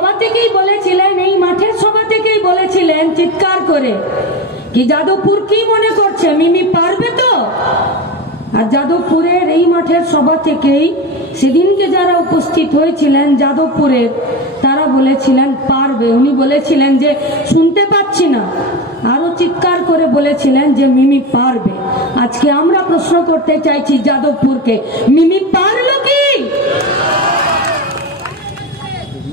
সভা থেকেই বলেছিলেন, এই মাঠের সভা থেকেই বলেছিলেন চিৎকার করে কি যাদবপুর কি মনে করছে মিমি পারবে তো? আর যাদবপুরের এই মাঠের সভা থেকেই সেদিনকে যারা উপস্থিত হয়েছিলেন যাদবপুরের, তারা বলেছিলেন পারবে। উনি বলেছিলেন যে শুনতে পাচ্ছি না, আরো চিৎকার করে বলেছিলেন যে মিমি পারবে। আজকে আমরা প্রশ্ন করতে চাইছি যাদবপুরকে, মিমি পারলো কি?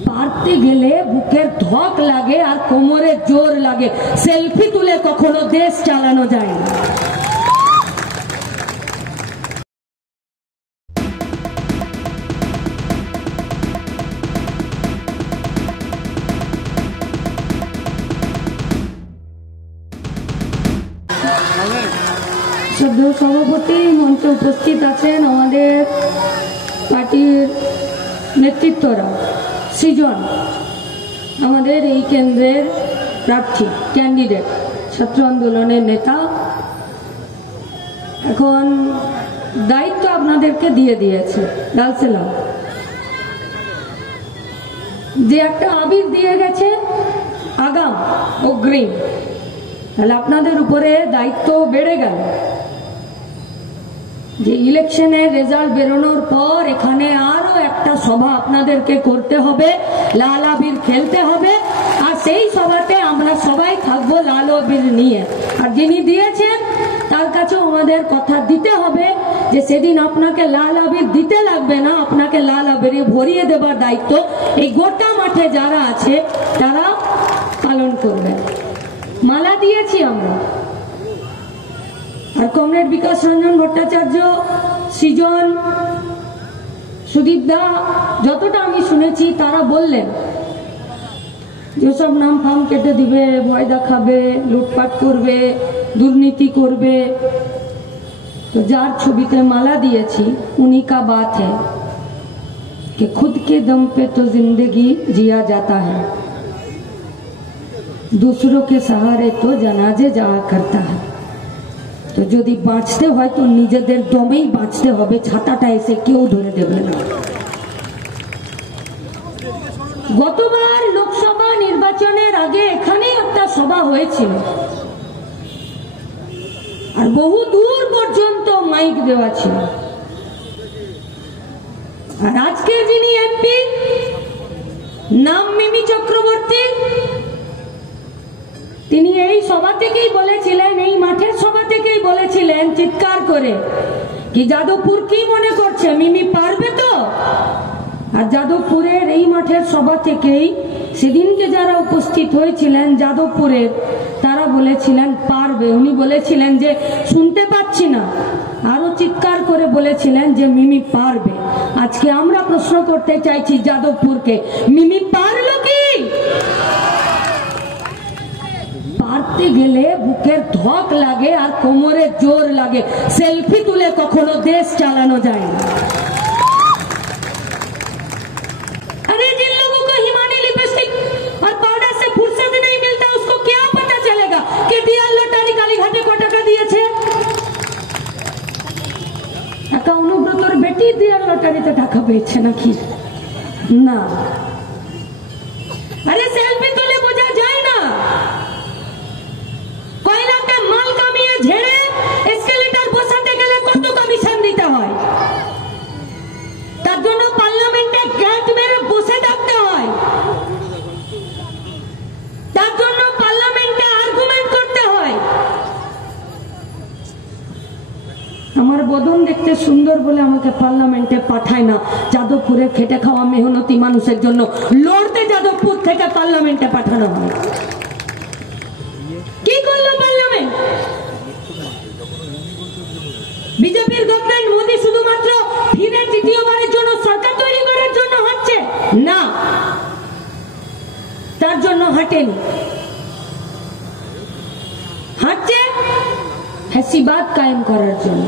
পারতে গেলে বুকের ধক লাগে আর কোমরে জোর লাগে, সেলফি তুলে কখনো দেশ চালানো যায় না। শ্রদ্ধেয় সভাপতি, মঞ্চে উপস্থিত আছেন আমাদের পার্টির নেতৃত্বরা, সৃজন আমাদের এই কেন্দ্রের প্রার্থী ক্যান্ডিডেট, ছাত্র আন্দোলনের নেতা। এখন দায়িত্ব আপনাদেরকে দিয়ে দিয়েছে লাল সালাম, যে একটা আবির দিয়ে গেছে আগাম অগ্রিম, তাহলে আপনাদের উপরে দায়িত্ব বেড়ে গেল যে ইলেকশনের রেজাল্ট বেরোনোর পর এখানে আরো একটা সভা আপনাদেরকে করতে হবে, লাল আবির খেলতে হবে, আর সেই সভাতে আমরা সবাই থাকবো লাল আবির নিয়ে। আর যিনি দিয়েছেন তার কাছেও আমাদের কথা দিতে হবে যে সেদিন আপনাকে লাল আবির দিতে লাগবে না, আপনাকে লাল আবিরে ভরিয়ে দেবার দায়িত্ব এই গোটা মাঠে যারা আছে তারা পালন করবেন। মালা দিয়েছি আমরা, আর কমরেড বিকাশ রঞ্জন ভট্টাচার্য, সৃজন, সুদীপ দা, যতটা আমি শুনেছি তারা বললেন যেসব নাম ফাম কেটে দিবে, ভয় দেখাবে, লুটপাট করবে, দুর্নীতি করবে, তো যার ছবিতে মালা দিয়েছি উনি কা বাত है कि खुद के दम पे तो जिंदगी जिया जाता है, दूसरों के सहारे तो जनाजे जाया करता है। তো যদি বাঁচতে হয় তো নিজেদের দমেই বাঁচতে হবে, ছাতাটা এসে কেউ ধরে দেবে না। গতবার লোকসভা নির্বাচনের আগে এখানেই একটা সভা হয়েছিল, আর বহু দূর পর্যন্ত মাইক দেওয়া ছিল। আর আজকে যিনি এমপি, নাম মিমি চক্রবর্তী, তিনি এই সভা থেকেই বলেছিলেন, এই মাঠের সভা থেকেই বলেছিলেন চিৎকার করে কি যাদবপুর কি মনে করছে মিমি পারবে তো? আর যাদবপুরের এই মাঠের সভা থেকেই সেদিনকে যারা উপস্থিত হয়েছিলেন যাদবপুরের, তারা বলেছিলেন পারবে। উনি বলেছিলেন যে শুনতে পাচ্ছি না, আরো চিৎকার করে বলেছিলেন যে মিমি পারবে। আজকে আমরা প্রশ্ন করতে চাইছি যাদবপুরকে, মিমি পারলো কি? পারতে গেলে বুকের ধক লাগে আর কোমরে জোর লাগে, সেলফি তুলে কখনো দেশ চালানো যায় না। अरे जिन लोगों को हिमानी लिपस्टिक और पाउडर से फुर्सत नहीं मिलता उसको क्या पता चलेगा कि डियर लॉटरी कालीघाटे को টাকা দিয়েছে? একা অনুব্রতর বেটি ডিয়ার লটারিতে টাকা পেয়েছে নাকি? না। আরে সেলফি তুলে বোঝা যায় না? কয়লাতে মাল কামিয়ে ঝেড়ে এসকেলেটর বসাতে গেলে কত কমিশন দিতে হয়? তার জন্য পার্লামেন্টে গ্যাট মেরে বসে থাকতে হয়, তার জন্য পার্লামেন্টে আর্গুমেন্ট করতে হয়। আমার বদন দেখতে সুন্দর বলে আমাকে পার্লামেন্টে পাঠায় না, যাদবপুরে খেটে খাওয়া মেহনতি মানুষের জন্য লড়তে যাদবপুর থেকে পার্লামেন্টে পাঠানো হয়। কি করলো পার্লামেন্ট? বিজেপির গভর্নমেন্ট, মোদী শুধুমাত্র ফিরে তৃতীয়বারের জন্য সরকার তৈরি করার জন্য হাঁটছে না, তার জন্য হাঁটেনি, হাঁটছে ফ্যাসিবাদ কায়েম করার জন্য।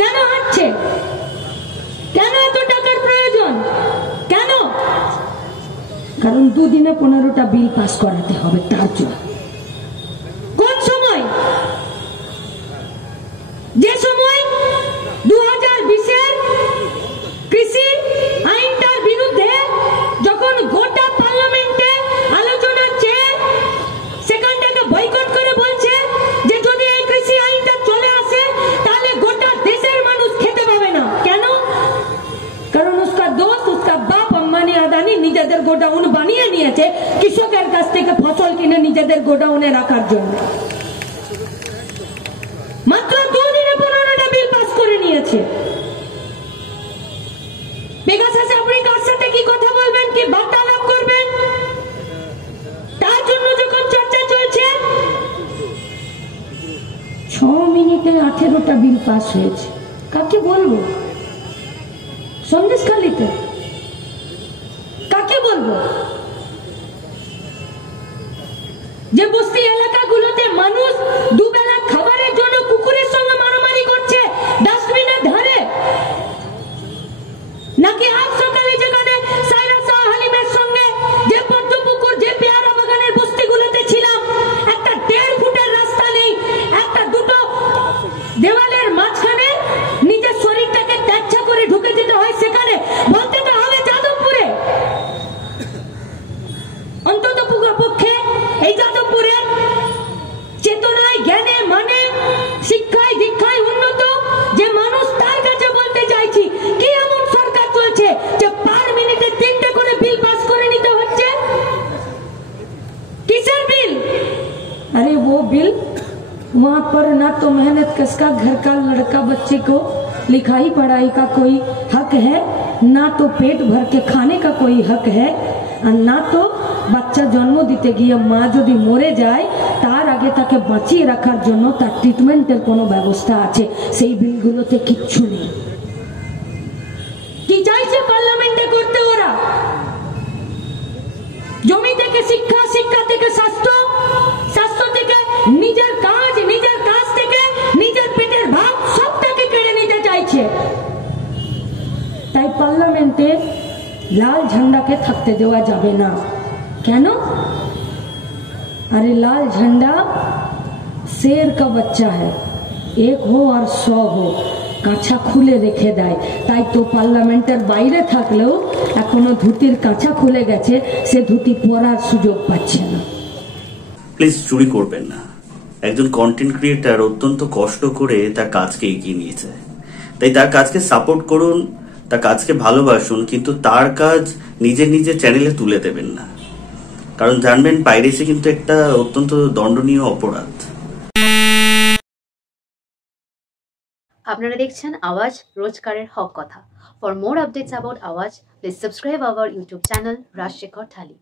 কেন হাঁটছে? কেন এত টাকার প্রয়োজন? কেন? কারণ দুদিনে 15টা বিল পাস করাতে হবে, তার জন্য। কোন সময়? যে সময় 2020-এর কৃষি আইনটার বিরুদ্ধে নিজেদের গোডাউনে রাখার জন্য। মাত্র 2 দিনে 15টা বিল পাস করে নিয়েছে। পেগাসাস আপনি কার সাথে কি কথা বলবেন, কি বার্তালাপ করবেন, তার জন্য যখন চর্চা চলছে, 6 মিনিটে 18টা বিল পাস হয়েছে। কাকে বলবো? সন্দেশখালীতে কাকে বলবো? যে বস্তি এলাকাগুলোতে মানুষ দুবেলা খাবারের জন্য কুকুরের সঙ্গে মারামারি করছে ডাস্টবিনের ধারে, নাকি আজ সকালে যেখানে সাইরা শাহ হালিমের সঙ্গে যে পদ্মপুকুর, যে পেয়ারা বাগানের বস্তিগুলোতে ছিলাম, একটা 1.5 ফুটের রাস্তা নেই, একটা দুটো দেওয়ালের মাঝখানে নিজের শরীরটাকে ত্যাচ্ছা করে ঢুকে যেতে হয়, সেখানে বলতে তো হবে যাদবপুরে, অন্তত পক্ষে এই যাদবপুরের চেতনায়, জ্ঞানে, মানে, শিক্ষায় দীক্ষায় উন্নত যে মানুষ, তার কাছে বলতে চাইছি, কি এমন সরকার চলছে যে পার মিনিটে 3টে করে বিল পাস করে নিতে হচ্ছে? किसर बिल? अरे वो बिल वहां पर ना तो मेहनत कश का घर का लड़का बच्चे को लिखाई पढ़ाई का कोई हक है, ना तो पेट भर के खाने का कोई हक है, और ना तो বাচ্চা জন্ম দিতে গিয়ে মা যদি মরে যায় তার আগে তাকে বাঁচিয়ে রাখার জন্য তার ট্রিটমেন্টের কোনো ব্যবস্থা আছে। সেই বিলগুলোতে কিচ্ছু নেই। কি চাইছে পার্লামেন্টে করতে ওরা? জমি থেকে শিক্ষা, শিক্ষা থেকে স্বাস্থ্য, স্বাস্থ্য থেকে নিজের কাজ, নিজের কাজ থেকে নিজের পেটের ভাত সবটাকে কেড়ে নিতে চাইছে। তাই পার্লামেন্টে লাল ঝান্ডাকে থাকতে দেওয়া যাবে না। কেন? अरे लाल झंडा शेर का बच्चा है, 1 हो और 100 हो, কাঁচা খুলে রেখে দেয়। তাই তো পার্লামেন্টের বাইরে থাকলেও এখনো ধুতির কাঁচা খুলে গেছে, সে ধুতি পরার সুযোগ পাচ্ছে না। প্লিজ চুরি করবেন না। একজন কন্টেন্ট ক্রিয়েটার অত্যন্ত কষ্ট করে তার কাজকে এগিয়ে নিয়েছে, তাই তার কাজকে সাপোর্ট করুন, তার কাজকে ভালোবাসুন, কিন্তু তার কাজ নিজের চ্যানেলে তুলে দেবেন না। কারণ জানবেন পাইরেসি কিন্তু একটা অত্যন্ত দণ্ডনীয় অপরাধ। আপনারা দেখছেন আওয়াজ, রোজকারের হক কথা। ফর মোর আপডেটস অ্যাবাউট আওয়াজ, please subscribe our YouTube channel Rajshekhar thali.